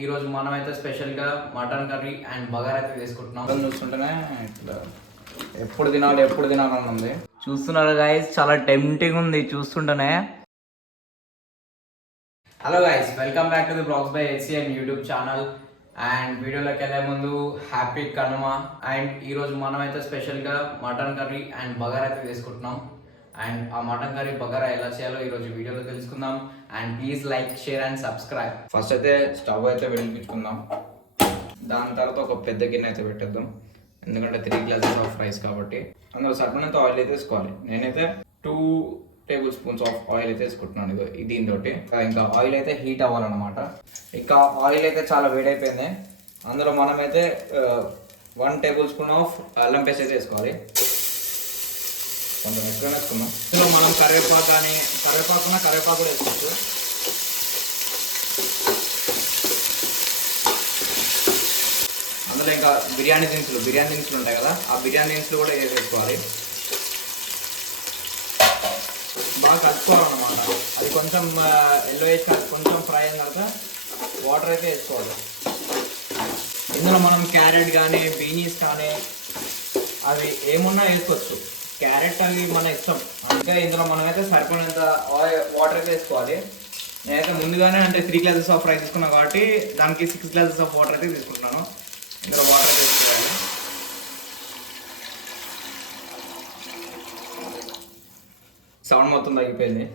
ఈరోజు మనమైతే స్పెషల్గా మటన్ కర్రీ అండ్ బగారా అయితే తీసుకుంటున్నాం. చూస్తుంటేనే ఇట్లా ఎప్పుడు తినాలని ఉంది. చూస్తున్నారు గైస్, చాలా టెంప్టింగ్ ఉంది చూస్తుంటేనే. Hello guys, welcome back to the blogs by AC and YouTube channel. And వీడియోలోకి వెళ్ళే ముందు హ్యాపీ కనుమ. అండ్ ఈరోజు మనమైతే స్పెషల్గా మటన్ కర్రీ అండ్ బగారా అయితే తీసుకుంటున్నాం. అండ్ ఆ మటన్ కర్రీ బగారా ఎలా చేయాలో ఈరోజు వీడియోలో తెలుసుకుందాం. And please like, share and subscribe. First అయితే స్టవ్ అయితే వెలిగించుకుందాం. దాని తర్వాత ఒక పెద్ద గిన్నె అయితే పెట్టేద్దాం, ఎందుకంటే 3 గ్లాసెస్ ఆఫ్ రైస్ కాబట్టి. అందులో సరిపడినంత ఆయిల్ అయితే వేసుకోవాలి. నేనైతే 2 టేబుల్ స్పూన్స్ ఆఫ్ ఆయిల్ అయితే వేసుకుంటున్నాను దీంతో. ఇంకా ఆయిల్ అయితే హీట్ అవ్వాలన్నమాట. ఇంకా ఆయిల్ అయితే చాలా వేడైపోయింది. అందులో మనమైతే 1 టేబుల్ స్పూన్ ఆఫ్ అల్లం పేస్ట్ అయితే వేసుకోవాలి. కొంచెం ఎక్కువ వేసుకుందాం. ఇందులో మనం కరివేపాకు కూడా వేసుకోవచ్చు. అందులో ఇంకా బిర్యానీ దినుసులు ఉంటాయి కదా, ఆ బిర్యానీ దినుసులు కూడా వేసుకోవాలి. బాగా కలుపుకోవాలన్నమాట. అది కొంచెం ఎల్లో వేసి కొంచెం ఫ్రై అయిన తర్వాత వాటర్ అయితే వేసుకోవాలి. ఇందులో మనం క్యారెట్ కానీ బీనీస్ కానీ అవి ఏమున్నా వేసుకోవచ్చు. క్యారెట్ అవి మన ఇష్టం. ఇంకా ఇందులో మనమైతే సరిపడినంత వాటర్ అయితే వేసుకోవాలి. నేనైతే ముందుగానే 3 గ్లాసెస్ ఆఫ్ రైస్ తీసుకున్నాను కాబట్టి దానికి 6 గ్లాసెస్ ఆఫ్ వాటర్ అయితే తీసుకుంటున్నాను. ఇందులో వాటర్ అయితే వేసుకోవాలి. సౌండ్ మొత్తం తగ్గిపోయింది.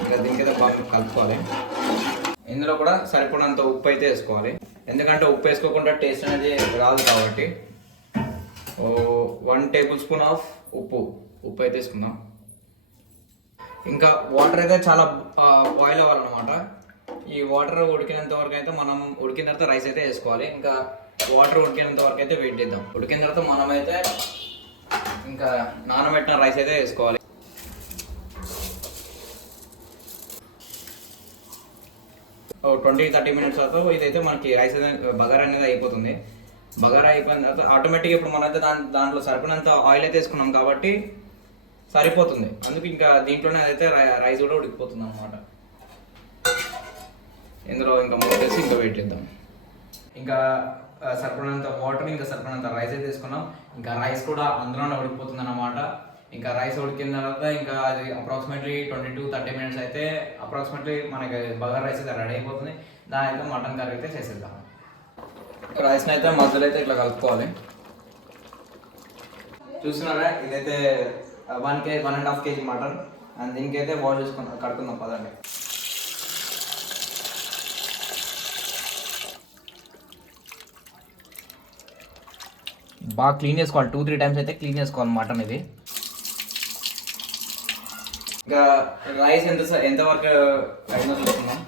ఇంకా దీనికైతే బాగా కలుపుకోవాలి. ఇందులో కూడా సరిపడినంత ఉప్పు అయితే వేసుకోవాలి, ఎందుకంటే ఉప్పు వేసుకోకుండా టేస్ట్ అనేది రాదు కాబట్టి. 1 టేబుల్ స్పూన్ ఆఫ్ ఉప్పు అయితే వేసుకుందాం. ఇంకా వాటర్ అయితే చాలా బాయిల్ అవ్వాలన్నమాట. ఈ వాటర్ ఉడికినంత వరకు అయితే మనం ఉడికిన తర్వాత రైస్ అయితే వేసుకోవాలి. ఇంకా వాటర్ ఉడికినంత వరకు అయితే వెయిట్ చేద్దాం. ఉడికిన తర్వాత మనమైతే ఇంకా నానబెట్టిన రైస్ అయితే వేసుకోవాలి. ఓ 20-30 మినిట్స్ తర్వాత ఇదైతే మనకి రైస్ అయితే బగారా అనేది అయిపోతుంది. బగారా అయిపోయిన తర్వాత ఆటోమేటిక్గా ఇప్పుడు మనమైతే దాంట్లో సరిపడినంత ఆయిల్ అయితే వేసుకున్నాం కాబట్టి సరిపోతుంది. అందుకు ఇంకా దీంట్లోనే అదైతే రైస్ కూడా ఉడికిపోతుంది అన్నమాట. ఇందులో ఇంకా మూసేసి ఇంకా వెయిట్ చేద్దాం. ఇంకా సరిపడినంత వాటర్, ఇంకా సరిపడినంత రైస్ అయితే తీసుకున్నాం. ఇంకా రైస్ కూడా అందులోనే ఉడికిపోతుంది అన్నమాట. ఇంకా రైస్ ఉడికిన తర్వాత ఇంకా అది అప్రాక్సిమేట్లీ 20-30 మినిట్స్ అయితే అప్రాక్సిమేట్లీ మనకి బగారా రైస్ అయితే రెడీ అయిపోతుంది. దాని అయితే మటన్ కర్రీ అయితే చేసేద్దాం. రైస్ని అయితే మధ్యలో అయితే ఇట్లా కలుపుకోవాలి. చూస్తున్నారా, ఇదైతే 1.5 kg మటన్. అండ్ దీనికైతే వాష్ చేసుకుందాం, కడుకుందాం పదండి. బాగా క్లీన్ చేసుకోవాలి. 2-3 టైమ్స్ అయితే క్లీన్ చేసుకోవాలి మటన్ ఇది. ఇంకా రైస్ ఎంతవరకు అయిందో చూస్తున్నాం.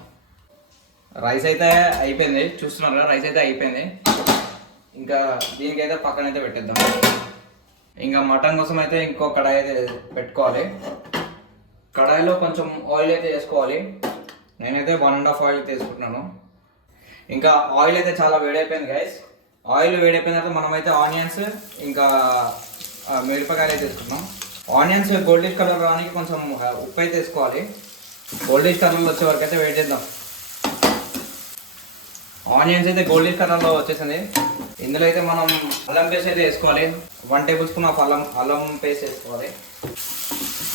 రైస్ అయితే అయిపోయింది, చూస్తున్నారు కదా, రైస్ అయితే అయిపోయింది. ఇంకా దీనికైతే పక్కనైతే పెట్టేద్దాం. ఇంకా మటన్ కోసం అయితే ఇంకో కడాయి అయితే పెట్టుకోవాలి. కడాయిలో కొంచెం ఆయిల్ అయితే వేసుకోవాలి. నేనైతే 1.5 ఆయిల్ తీసుకుంటున్నాను. ఇంకా ఆయిల్ అయితే చాలా వేడైపోయింది గైస్. ఆయిల్ వేడైపోయిన తర్వాత మనమైతే ఆనియన్స్ ఇంకా మిరపకాయలు అయితే వేసుకున్నాం. ఆనియన్స్ గోల్డిష్ కలర్ రావడానికి కొంచెం ఉప్పు అయితే వేసుకోవాలి. గోల్డిష్ కలర్లో వచ్చే వరకు అయితే వెయిట్ చేద్దాం. ఆనియన్స్ అయితే గోల్డెన్ కలర్లో వచ్చేసింది. ఇందులో అయితే మనం అల్లం పేస్ట్ అయితే వేసుకోవాలి. 1 టేబుల్ స్పూన్ ఆఫ్ అల్లం పేస్ట్ వేసుకోవాలి.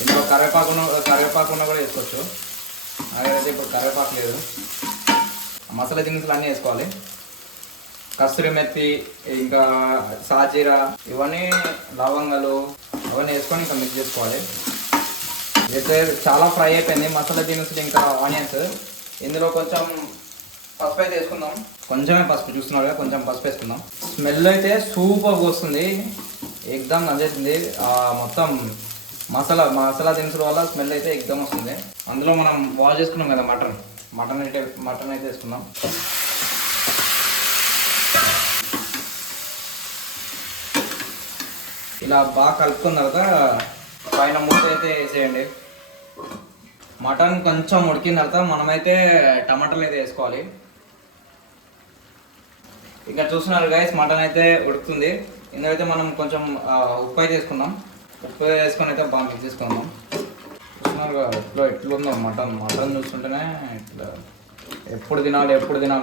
ఇందులో కరివేపాకు కూడా వేసుకోవచ్చు. అదైతే ఇప్పుడు కరివేపాకు లేదు. మసాలా దినుసులు అన్నీ వేసుకోవాలి. కస్తూరి మెత్తి, ఇంకా సాజీరా, ఇవన్నీ లవంగాలు అవన్నీ వేసుకొని ఇంకా మిక్స్ చేసుకోవాలి. అయితే చాలా ఫ్రై అయిపోయింది మసాలా దినుసులు ఇంకా ఆనియన్స్. ఇందులో కొంచెం పసుపు అయితే వేసుకుందాం. కొంచెమే పసుపు, చూస్తున్నారు కదా, కొంచెం పసుపు వేసుకుందాం. స్మెల్ అయితే సూపర్గా వస్తుంది, ఎగ్దమ్ నచ్చేసింది. మొత్తం మసాలా దినుసుల వల్ల స్మెల్ అయితే ఎగ్దమ్ వస్తుంది. అందులో మనం వాష్ చేసుకున్నాం కదా మటన్ అయితే వేసుకుందాం. ఇలా బాగా కలుపుకున్న తర్వాత పైన మూత అయితే వేసేయండి. మటన్ కొంచెం ఉడికిన తర్వాత మనమైతే టమాటాలు అయితే వేసుకోవాలి. ఇంకా చూస్తున్నారు గైస్, మటన్ అయితే ఉడుకుతుంది. ఇందులో మనం కొంచెం ఉప్పు అయితే వేసుకుందాం. ఉప్పు వేసుకొని అయితే బాగా మిక్స్ చేసుకుందాం. చూస్తున్నారు ఎట్లుందో మటన్ చూస్తుంటేనే ఇట్లా ఎప్పుడు తినాలి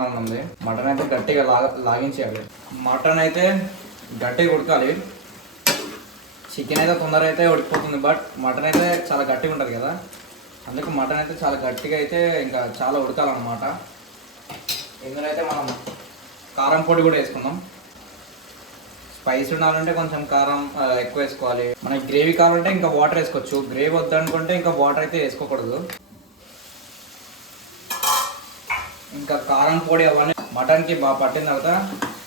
అని ఉంది. మటన్ అయితే గట్టిగా లాగించేయాలి. మటన్ అయితే గట్టిగా ఉడకాలి. చికెన్ అయితే తొందరగా అయితే ఉడికిపోతుంది, బట్ మటన్ అయితే చాలా గట్టిగా ఉంటుంది కదా, అందుకే మటన్ అయితే చాలా గట్టిగా అయితే ఇంకా చాలా ఉడకాలన్నమాట. ఇందులో అయితే మనం కారం పొడి కూడా వేసుకుందాం. స్పైసీ ఉండాలంటే కొంచెం కారం ఎక్కువ వేసుకోవాలి. మనకి గ్రేవీ కావాలంటే ఇంకా వాటర్ వేసుకోవచ్చు. గ్రేవీ వద్దనుకుంటే ఇంకా వాటర్ అయితే వేసుకోకూడదు. ఇంకా కారం పొడి అవన్నీ మటన్కి బాగా పట్టిన తర్వాత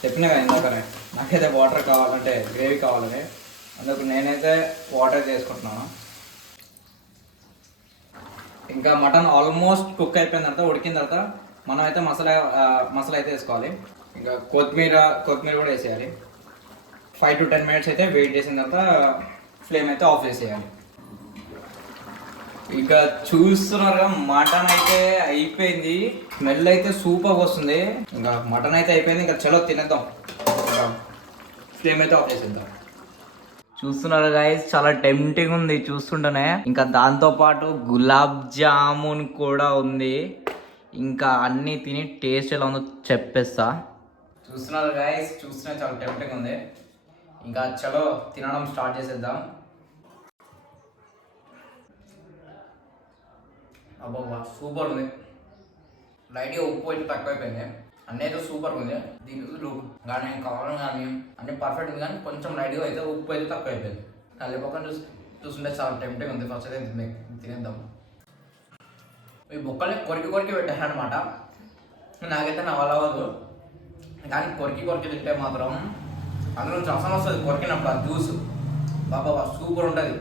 చెప్పినా కదా ఇందాకనే, నాకైతే వాటర్ కావాలంటే గ్రేవీ కావాలని, అందుకు నేనైతే వాటర్ చేసుకుంటున్నాను. ఇంకా మటన్ ఆల్మోస్ట్ కుక్ అయిపోయిన తర్వాత, ఉడికిన తర్వాత మనం అయితే మసాలా అయితే వేసుకోవాలి. ఇంకా కొత్తిమీర కూడా వేసేయాలి. 5 to 10 minutes అయితే వెయిట్ చేసిన తర్వాత ఫ్లేమ్ అయితే ఆఫ్ చేసేయాలి. ఇక చూస్తున్నారుగా మటన్ అయితే అయిపోయింది. స్మెల్ అయితే సూపర్ వస్తుంది. ఇంకా మటన్ అయితే అయిపోయింది. ఇంకా చలో తినేద్దాం. ఫ్లేమ్ అయితే ఆఫ్ చేసేద్దాం. చూస్తున్నారు గైస్, చాలా టెంప్టింగ్ ఉంది చూస్తుంటేనే. ఇంకా దాంతో పాటు గులాబ్ జామున్ కూడా ఉంది. ఇంకా అన్నీ తిని టేస్ట్ ఎలా ఉందో చెప్పేస్తా. చూస్తున్నారు గైస్, చూస్తున్నా చాలా టెంప్టింగ్ ఉంది. ఇంకా చలో తినడం స్టార్ట్ చేసేద్దాం. అబ్బా సూపర్ ఉంది. లైట్గా ఉప్పు అయితే తక్కువైపోయింది. అన్నీ అయితే సూపర్ ఉంది. దీనికి కానీ కావాలని కానీ అన్నీ పర్ఫెక్ట్ ఉంది, కానీ కొంచెం లైట్గా అయితే ఉప్పు అయితే తక్కువ అయిపోయింది. కళ్ళ పక్కన చూస్తుంటే చాలా టెంప్టింగ్ ఉంది. ఫస్ట్ అయితే తినేద్దాం. ఈ బొక్కల్ని కొరికి పెట్టాను అనమాట. నాకైతే నా వల్ల అవ్వదు, కానీ కొరికి తింటే మాత్రం అందులో రసం వస్తుంది. కొరికినప్పుడు ఆ జ్యూస్ బాబా సూపర్ ఉంటుంది.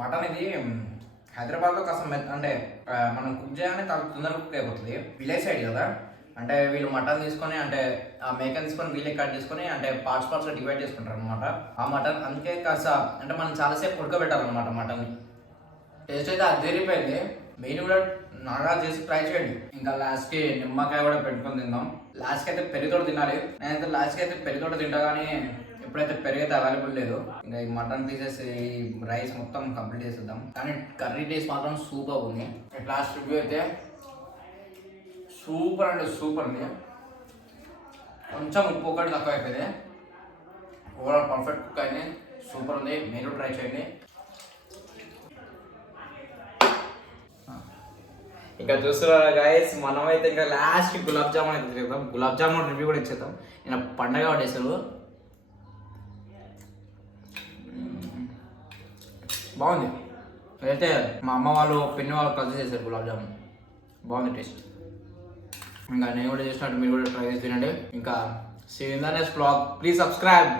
మటన్ ఇది హైదరాబాద్లో కాస్త అంటే మనం కుక్ చేయాలని తొందరగా కుక్ అయిపోతుంది. విలేజ్ సైడ్ కదా, అంటే వీళ్ళు మటన్ తీసుకొని, అంటే ఆ మేకన్ తీసుకొని వీళ్ళే కట్ చేసుకొని, అంటే పార్ట్స్గా డివైడ్ చేసుకుంటారు అనమాట ఆ మటన్. అందుకే కాస్త అంటే మనం చాలాసేపు ఉడకబెట్టాలన్నమాట మటన్ని. టేస్ట్ అయితే అదిరిపోయింది. మీరు కూడా నాగా చేసి ట్రై చేయండి. ఇంకా లాస్ట్కి నిమ్మకాయ కూడా పెట్టుకొని తిందాం. లాస్ట్కి అయితే పెరుగుతోటి తినాలి. నేనైతే లాస్ట్కి అయితే పెరుగుతోటి తింటా, కానీ ఎప్పుడైతే పెరుగు అయితే అవైలబుల్ లేదు. ఇంకా ఈ మటన్ తీసేసి రైస్ మొత్తం కంప్లీట్ చేసేద్దాం. కానీ కర్రీ టేస్ట్ మాత్రం సూపర్ ఉంది. లాస్ట్ రివ్యూ అయితే సూపర్ అంటే సూపర్ ఉంది. కొంచెం ఉప్పు ఒకటి తక్కువ అయిపోయింది. ఓవరాల్ పర్ఫెక్ట్ కుక్ అయింది. సూపర్ ఉంది. మీరు ట్రై చేయండి. ఇంకా చూస్తున్నారా గైస్, మనమైతే ఇంకా లాస్ట్ గులాబ్ జామున్ అయితే తిరుగుతాం. గులాబ్ జామున్ రివ్యూ కూడా ఇచ్చేద్దాం. నేను పండగ పడేసారు. బాగుంది. అయితే మా అమ్మ వాళ్ళు పిన్ని వాళ్ళు కలిసి చేశారు గులాబ్ జామున్. బాగుంది టేస్ట్. ఇంకా నేను కూడా చేసినట్టు మీరు కూడా ట్రై చేసి తినండి. ఇంకా see you in the next vlog. Please subscribe.